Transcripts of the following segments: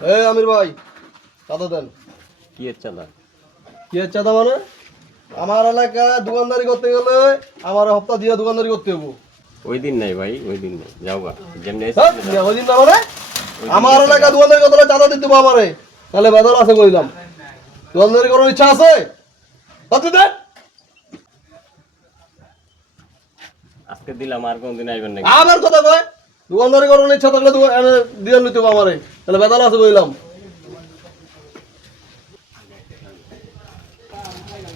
এই আমির ভাই চাঁদা দেন। কি এর চাঁদা? কি এর চাঁদা মানে? আমার এলাকা দোকানদারি করতে গেলে আমার হপ্তাহ দিয়ে দোকানদারি করতে হব। ওই দিন নাই ভাই ওই দিন নাই। যাও গা যেমনি হ্যাঁ, ওই দিন না মানে? আমার এলাকা দোকানদারি করতে চাঁদা দিতে হবে আমারে। তাহলে বেদল আছে কইলাম। দোকানদারি করার ইচ্ছা আছে? কত দেন। আজকে দিলাম আর কোনদিন আইবেন নাকি? আমার কথা কয়। দোকানদারি করার ইচ্ছা থাকলে দিয়ে নিতে হবে আমারে। তাহলে বেদল আছে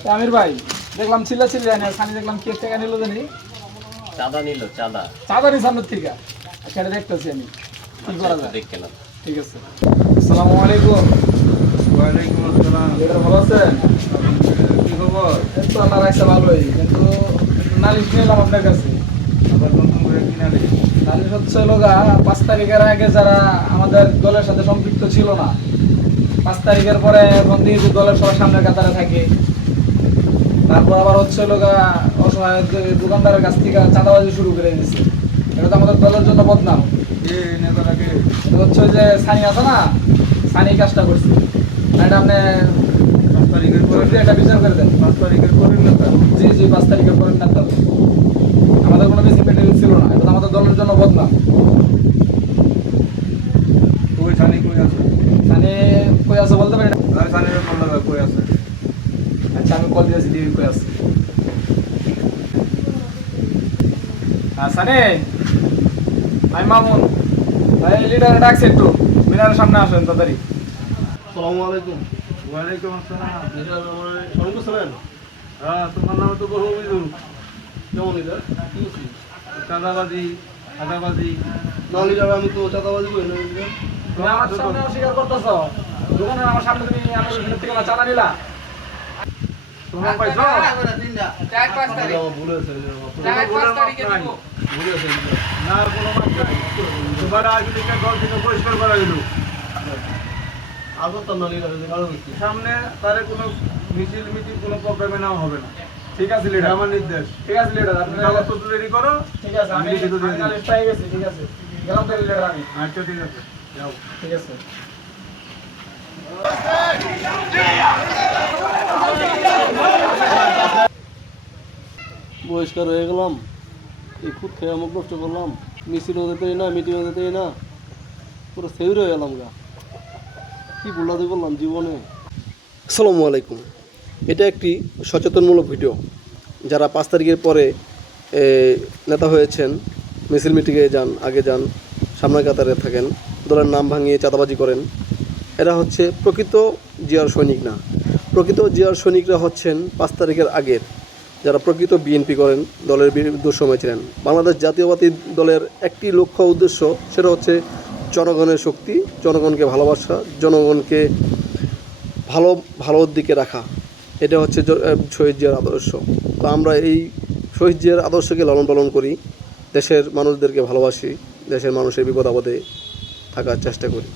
এ আমির ভাই দেখলাম চিল্লা চিল্লা না সানি দেখলাম কে টাকা নিল জানি। চাঁদা নিল চাঁদা। চাঁদা থেকে। আচ্ছা এটা দেখতেছি আমি। কি করা যায়? দেখে না ঠিক আছে। আসসালামু আলাইকুম। ওয়ালাইকুম আসসালাম। এটা ভালো আছেন? কি খবর? এই তো আল্লাহ রাখছে ভালোই। কিন্তু নালিশ নিলাম আপনার কাছে। নতুন করে হচ্ছে লোগা পাঁচ তারিখের আগে যারা আমাদের দলের সাথে সম্পৃক্ত ছিল না পাঁচ তারিখের পরে এখন দলের সবাই সামনের কাতারে থাকে। তারপর আবার হচ্ছে লোগা অসহায় দোকানদারের কাছ থেকে চাঁদাবাজি শুরু করে দিয়েছে এটা তো আমাদের দলের জন্য বদনাম। হচ্ছে যে সানি আছে না সানি কাজটা করছে। এটা আপনি পাঁচ তারিখের পরে একটা বিচার করে দেন। পাঁচ তারিখের পরে নেতা? জি জি পাঁচ তারিখের পরে না তাহলে আমাদের কোনো বেশি মেটেরিয়াল ছিল না এটা তো আমাদের দলের জন্য বদনাম সানি কই আছে? সানি কই আছে বলতে পারি না? কই আছে? আচ্ছা আমি কল দিয়েছি দিয়ে কই আছে? হ্যাঁ সানি। আমি মামুন। ভাই লিডার ডাকছে একটু। মিনারের সামনে আসেন তাড়াতাড়ি। সালামু আলাইকুম। ওয়ালাইকুম আসসালাম। স্মরণ করছিলেন? হ্যাঁ তোমার নামে তো বহু অভিযোগ কেমন এটা কি চাঁদাবাজি আদাবাজি না লিডার আমি তো চাঁদাবাজি করি না তুমি আমার সামনে অস্বীকার করতেছ। দোকানের আমার সামনে তুমি আমার থেকে আমার চাঁদা নিলা। তোমরা পাইছো ভুল-। ভুল। না কোনো তোমার আগে দল থেকে পরিষ্কার করা গেল। সামনে তারে কোনো মিছিল মিছিল কোনো প্রোগ্রামে নেওয়া হবে না। ঠিক আছে লিডার। আমার নির্দেশ। ঠিক আছে লিডার আপনি কাগজপত্র রেডি করো। ঠিক আছে আমি লিখিত দিয়ে দিই। লিস্ট গেছি ঠিক আছে। গেলাম তো লিডার আমি। আচ্ছা ঠিক আছে। যাও। ঠিক আছে। বহিষ্কার হয়ে গেলাম। এই খুব খেয়ে মুখ নষ্ট করলাম। মিছিল যেতেই না মিটিংও যেতেই না। পুরো সেউর হয়ে গেলাম গা। কি ভুলাদি করলাম জীবনে? আসসালামু আলাইকুম। এটা একটি সচেতনমূলক ভিডিও। যারা পাঁচ তারিখের পরে নেতা হয়েছেন, মিছিল মিটিংয়ে যান, আগে যান সামনের কাতারে থাকেন, দলের নাম ভাঙিয়ে চাঁদাবাজি করেন, এরা হচ্ছে প্রকৃত জিয়ার সৈনিক না। প্রকৃত জিয়ার সৈনিকরা হচ্ছেন পাঁচ তারিখের আগের। যারা প্রকৃত বিএনপি করেন, দলের বিরুদ্ধ সময় ছিলেন। বাংলাদেশ জাতীয়বাদী দলের একটি লক্ষ্য উদ্দেশ্য, সেটা হচ্ছে জনগণের শক্তি, জনগণকে ভালোবাসা, জনগণকে ভালো, ভালোর দিকে রাখা। এটা হচ্ছে শহীদ জিয়ার আদর্শ। তো আমরা এই শহীদ জিয়ার আদর্শকে লালন পালন করি, দেশের মানুষদেরকে ভালোবাসি, দেশের মানুষের বিপদ আপদে থাকার চেষ্টা করি।